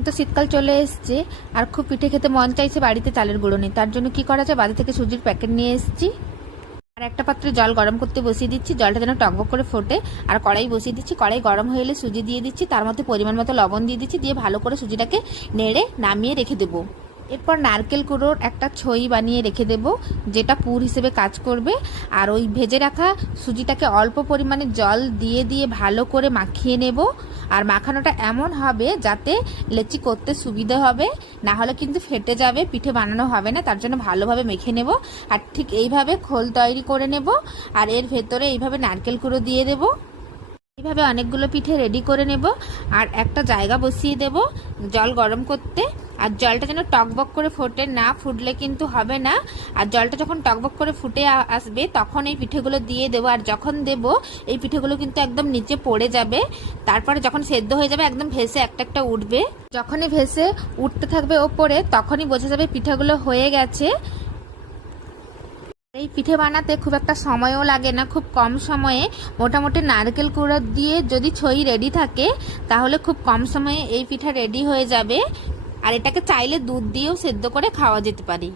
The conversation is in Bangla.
এখন তো শীতকাল চলে এসছে আর খুব পিঠে খেতে মন চাইছে, বাড়িতে চালের গুঁড়ো নেই। তার জন্য কি করা যায়, বাজার থেকে সুজির প্যাকেট নিয়ে এসেছি। আর একটা পাত্রে জল গরম করতে বসিয়ে দিচ্ছি, জলটা যেন টকবক করে ফোটে। আর কড়াই বসিয়ে দিচ্ছি, কড়াই গরম হয়ে এলে সুজি দিয়ে দিচ্ছি, তার মধ্যে পরিমাণ মতো লবণ দিয়ে দিচ্ছি, দিয়ে ভালো করে সুজিটাকে নেড়ে নামিয়ে রেখে দেবো। এরপর নারকেল কুড়োর একটা ছই বানিয়ে রেখে দেব, যেটা পুর হিসেবে কাজ করবে। আর ওই ভেজে রাখা সুজিটাকে অল্প পরিমাণে জল দিয়ে দিয়ে ভালো করে মাখিয়ে নেব। আর মাখানোটা এমন হবে যাতে লেচি করতে সুবিধা হবে, না হলে কিন্তু ফেটে যাবে, পিঠে বানানো হবে না। তার জন্য ভালোভাবে মেখে নেব। আর ঠিক এইভাবে খোল তৈরি করে নেব, আর এর ভেতরে এইভাবে নারকেল কুড়ো দিয়ে দেব। এইভাবে অনেকগুলো পিঠে রেডি করে নেব। আর একটা জায়গা বসিয়ে দেব জল গরম করতে। আর জলটা যেন টকবক করে ফোটে, না ফুটলে কিন্তু হবে না। আর জলটা যখন টকবক করে ফুটে আসবে তখন এই পিঠেগুলো দিয়ে দেবো। আর যখন দেব এই পিঠেগুলো কিন্তু একদম নিচে পড়ে যাবে। তারপরে যখন সেদ্ধ হয়ে যাবে একদম ভেসে একটা একটা উঠবে। যখনই ভেসে উঠতে থাকবে ওপরে তখনই বোঝা যাবে পিঠেগুলো হয়ে গেছে। এই পিঠে বানাতে খুব একটা সময়ও লাগে না, খুব কম সময়ে মোটামুটি নারকেল কুড়ো দিয়ে যদি ছই রেডি থাকে তাহলে খুব কম সময়ে এই পিঠা রেডি হয়ে যাবে। আর এটাকে চাইলে দুধ দিয়েও সেদ্ধ করে খাওয়া যেতে পারে।